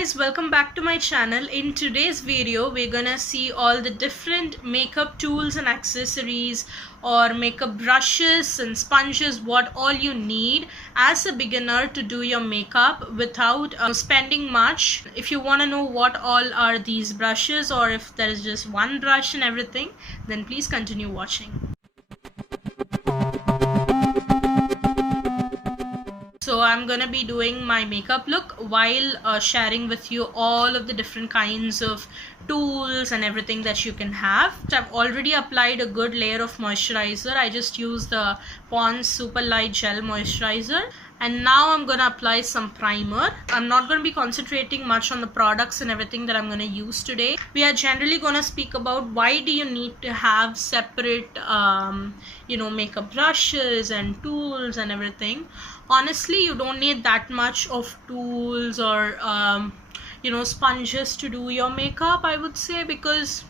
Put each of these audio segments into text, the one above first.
guys, welcome back to my channel. In today's video we're gonna see all the different makeup tools and accessories or makeup brushes and sponges, what all you need as a beginner to do your makeup without spending much. If you want to know what all are these brushes or if there is just one brush and everything, then please continue watching. So I'm gonna be doing my makeup look while sharing with you all of the different kinds of tools and everything that you can have. So I've already applied a good layer of moisturizer. I just used the Pond's Super Light Gel Moisturizer, and now I'm gonna apply some primer. I'm not gonna be concentrating much on the products and everything that I'm gonna use today. We are generally gonna speak about why do you need to have separate makeup brushes and tools and everything. Honestly, you don't need that much of tools or sponges to do your makeup, I would say, because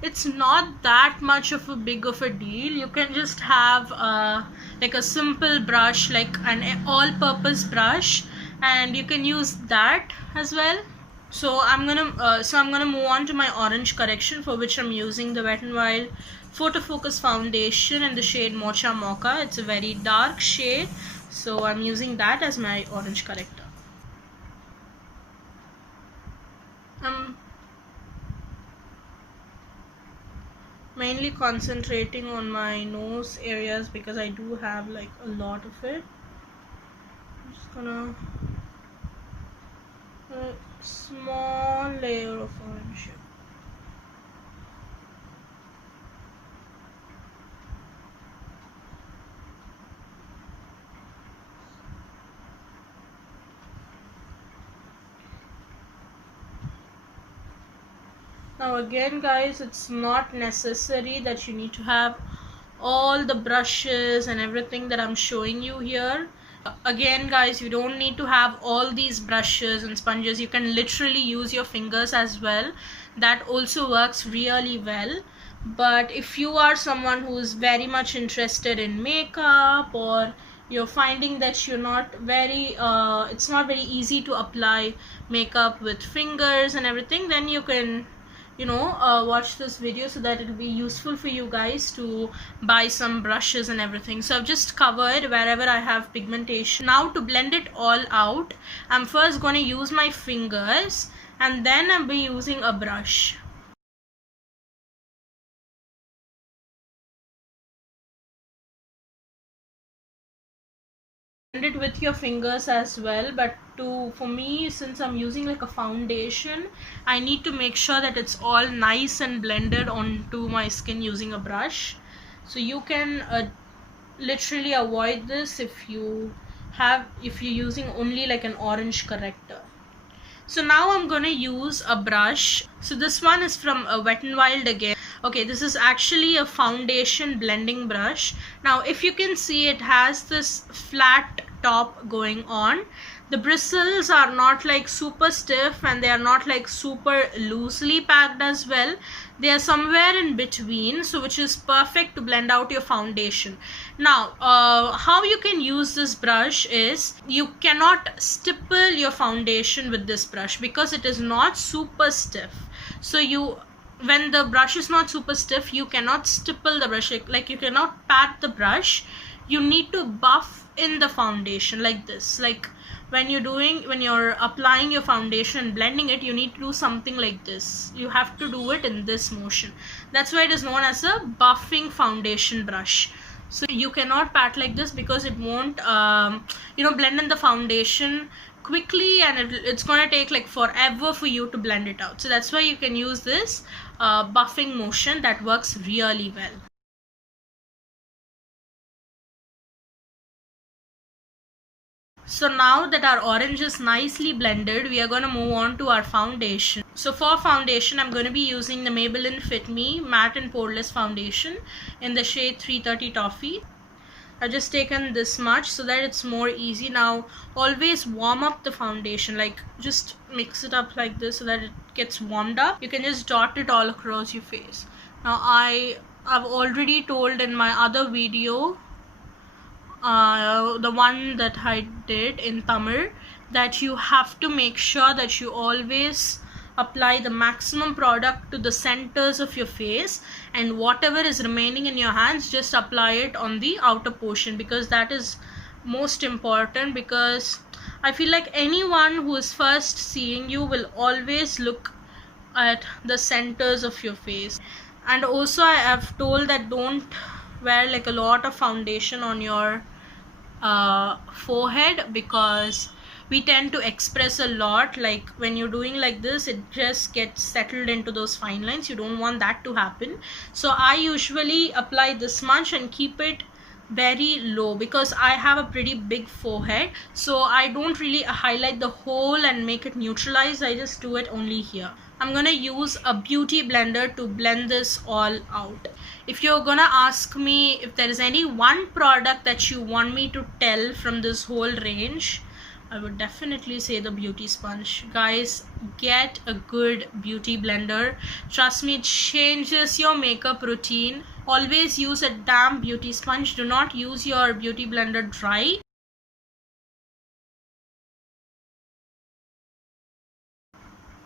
it's not that much of a big of a deal. You can just have like a simple brush, like an all-purpose brush, and you can use that as well. So I'm gonna move on to my orange correction, for which I'm using the Wet n Wild Photo Focus foundation in the shade Mocha Mocha. It's a very dark shade, so I'm using that as my orange corrector. I'm mainly concentrating on my nose areas because I do have like a lot of it. I'm just gonna a small layer of orange. Now again guys, it's not necessary that you need to have all the brushes and everything that I'm showing you here. Again guys, you don't need to have all these brushes and sponges. You can literally use your fingers as well. That also works really well. But if you are someone who is very much interested in makeup, or you're finding that you're not very it's not very easy to apply makeup with fingers and everything, then you can watch this video so that it will be useful for you guys to buy some brushes and everything. So I've just covered wherever I have pigmentation. Now to blend it all out, I'm first going to use my fingers and then I'll be using a brush. Blend it with your fingers as well, but for me, since I'm using like a foundation, I need to make sure that it's all nice and blended onto my skin using a brush. So you can literally avoid this if you're using only like an orange corrector. So now I'm gonna use a brush. So this one is from Wet n Wild again. Okay, this is actually a foundation blending brush. Now if you can see, it has this flat top going on. The bristles are not like super stiff and they are not like super loosely packed as well. They are somewhere in between, so which is perfect to blend out your foundation. Now how you can use this brush is, you cannot stipple your foundation with this brush because it is not super stiff. So when the brush is not super stiff, you cannot stipple the brush, like you cannot pat the brush. You need to buff in the foundation like this. Like when you're applying your foundation and blending it, you need to do something like this. You have to do it in this motion. That's why it is known as a buffing foundation brush. So you cannot pat like this because it won't blend in the foundation quickly, and it's gonna take like forever for you to blend it out. So that's why you can use this buffing motion. That works really well. So now that our orange is nicely blended, we are going to move on to our foundation. So for foundation, I'm going to be using the Maybelline Fit Me Matte and Poreless Foundation in the shade 330 Toffee. I've just taken this much so that it's more easy. Now always warm up the foundation, like just mix it up like this so that it gets warmed up. You can just dot it all across your face. Now I've already told in my other video, the one that I did in Tamil, that you have to make sure that you always apply the maximum product to the centers of your face, and whatever is remaining in your hands, just apply it on the outer portion, because that is most important. Because I feel like anyone who is first seeing you will always look at the centers of your face. And also I have told that don't wear like a lot of foundation on your forehead, because we tend to express a lot. Like when you're doing like this, it just gets settled into those fine lines. You don't want that to happen. So I usually apply this much and keep it very low, because I have a pretty big forehead, so I don't really highlight the whole and make it neutralized. I just do it only here. I'm gonna use a beauty blender to blend this all out. If you're gonna ask me if there is any one product that you want me to tell from this whole range, I would definitely say the beauty sponge. Guys, get a good beauty blender. Trust me, it changes your makeup routine. Always use a damp beauty sponge. Do not use your beauty blender dry.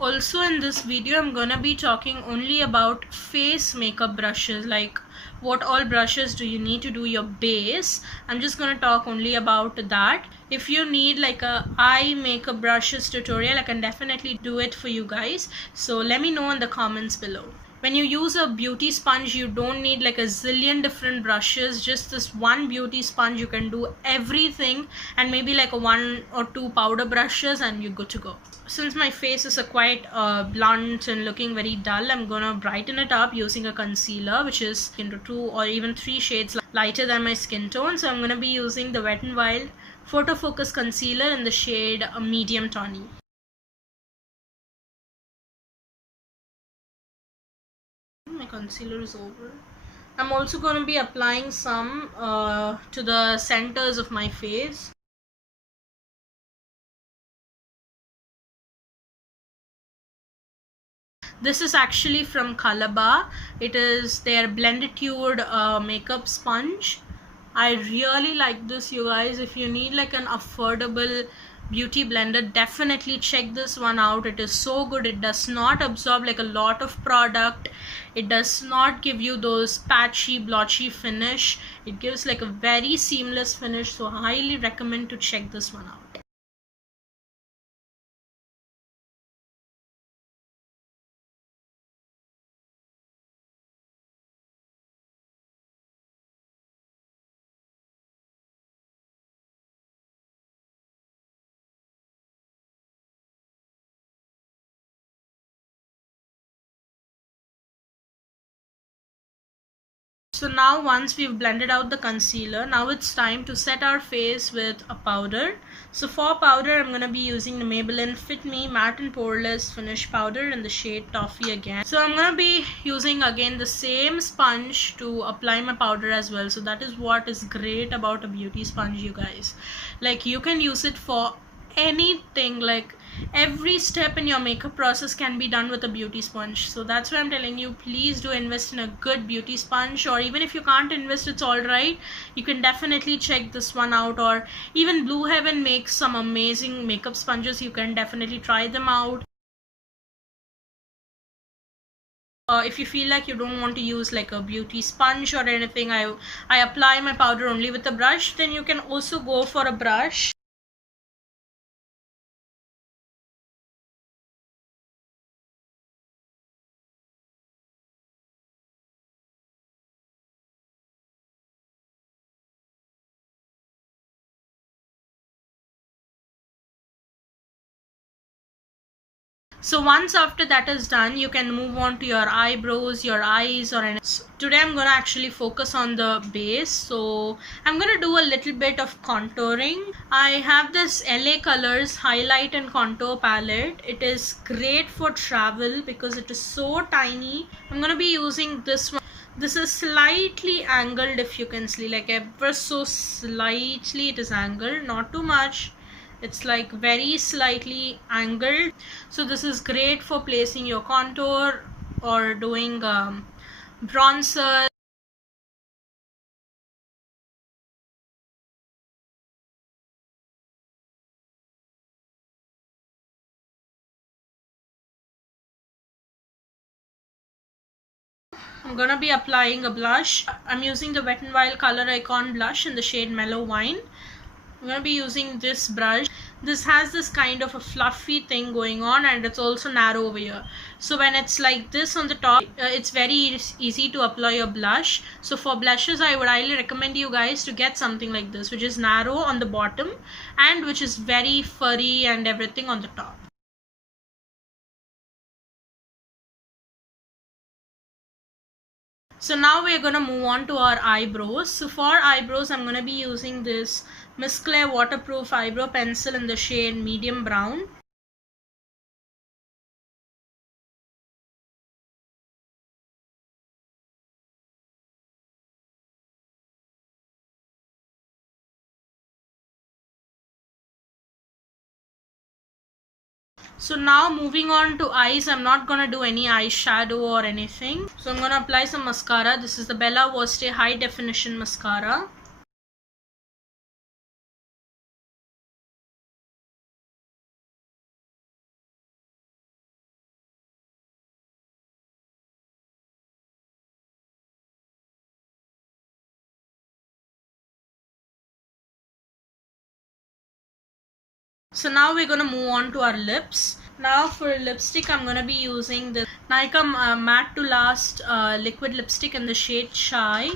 Also in this video, I'm gonna be talking only about face makeup brushes, like what all brushes do you need to do your base. I'm just gonna talk only about that. If you need like a eye makeup brushes tutorial, I can definitely do it for you guys. So let me know in the comments below. When you use a beauty sponge, you don't need like a zillion different brushes. Just this one beauty sponge, you can do everything, and maybe like a 1 or 2 powder brushes and you're good to go. Since my face is a quite blunt and looking very dull, I'm gonna brighten it up using a concealer which is into 2 or even 3 shades lighter than my skin tone. So I'm gonna be using the Wet n Wild Photo Focus Concealer in the shade Medium Tawny. My concealer is over. I'm also going to be applying some to the centers of my face. This is actually from Calabar. It is their Blenditude makeup sponge. I really like this, you guys. If you need like an affordable beauty blender, definitely check this one out. It is so good. It does not absorb like a lot of product. It does not give you those patchy blotchy finish. It gives like a very seamless finish, so I highly recommend to check this one out. So now once we've blended out the concealer, now it's time to set our face with a powder. So for powder, I'm going to be using the Maybelline Fit Me Matte and Poreless Finish Powder in the shade Toffee again. So I'm going to be using again the same sponge to apply my powder as well. So that is what is great about a beauty sponge, you guys. Like you can use it for anything. Like every step in your makeup process can be done with a beauty sponge. So that's why I'm telling you, please do invest in a good beauty sponge. Or even if you can't invest, it's all right, you can definitely check this one out. Or even Blue Heaven makes some amazing makeup sponges. You can definitely try them out. If you feel like you don't want to use like a beauty sponge or anything, I apply my powder only with a brush, then you can also go for a brush. So once after that is done, you can move on to your eyebrows, your eyes, or anything. So today I'm gonna actually focus on the base. So I'm gonna do a little bit of contouring. I have this LA Colors highlight and contour palette. It is great for travel because it is so tiny. I'm gonna be using this one. This is slightly angled, if you can see, like ever so slightly it is angled, not too much. It's like very slightly angled. So this is great for placing your contour or doing bronzer. I'm gonna be applying a blush. I'm using the Wet n Wild Color Icon blush in the shade Mellow Wine. I'm going to be using this brush. This has this kind of a fluffy thing going on, and it's also narrow over here. So when it's like this on the top, it's very easy to apply a blush. So for blushes, I would highly recommend you guys to get something like this, which is narrow on the bottom and which is very furry and everything on the top. So now we're going to move on to our eyebrows. So for eyebrows, I'm going to be using this Miss Claire waterproof eyebrow pencil in the shade medium brown. So now moving on to eyes, I'm not gonna do any eyeshadow or anything. So I'm gonna apply some mascara. This is the Bella Voste High Definition Mascara. So now we're gonna move on to our lips. Now for lipstick, I'm gonna be using the Nykaa Matte to Last liquid lipstick in the shade Shy.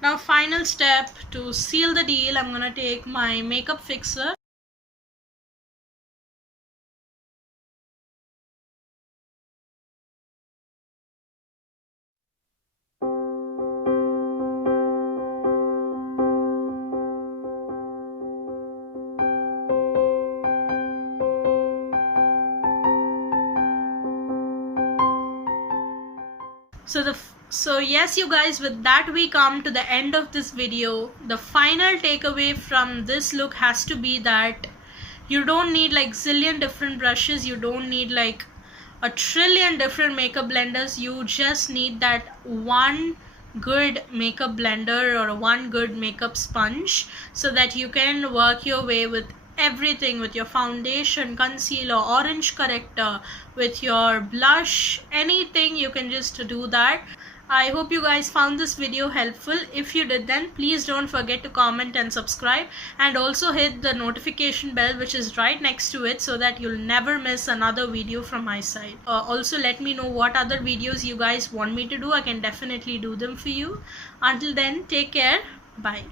Now final step to seal the deal, I'm gonna take my makeup fixer. So yes, you guys, with that we come to the end of this video. The final takeaway from this look has to be that you don't need like zillion different brushes, you don't need like a trillion different makeup blenders. You just need that one good makeup blender or one good makeup sponge, so that you can work your way with everything, with your foundation, concealer, orange corrector, with your blush, anything. You can just do that. I hope you guys found this video helpful. If you did, then please don't forget to comment and subscribe, and also hit the notification bell which is right next to it, so that you'll never miss another video from my side. Also let me know what other videos you guys want me to do. I can definitely do them for you. Until then, take care. Bye.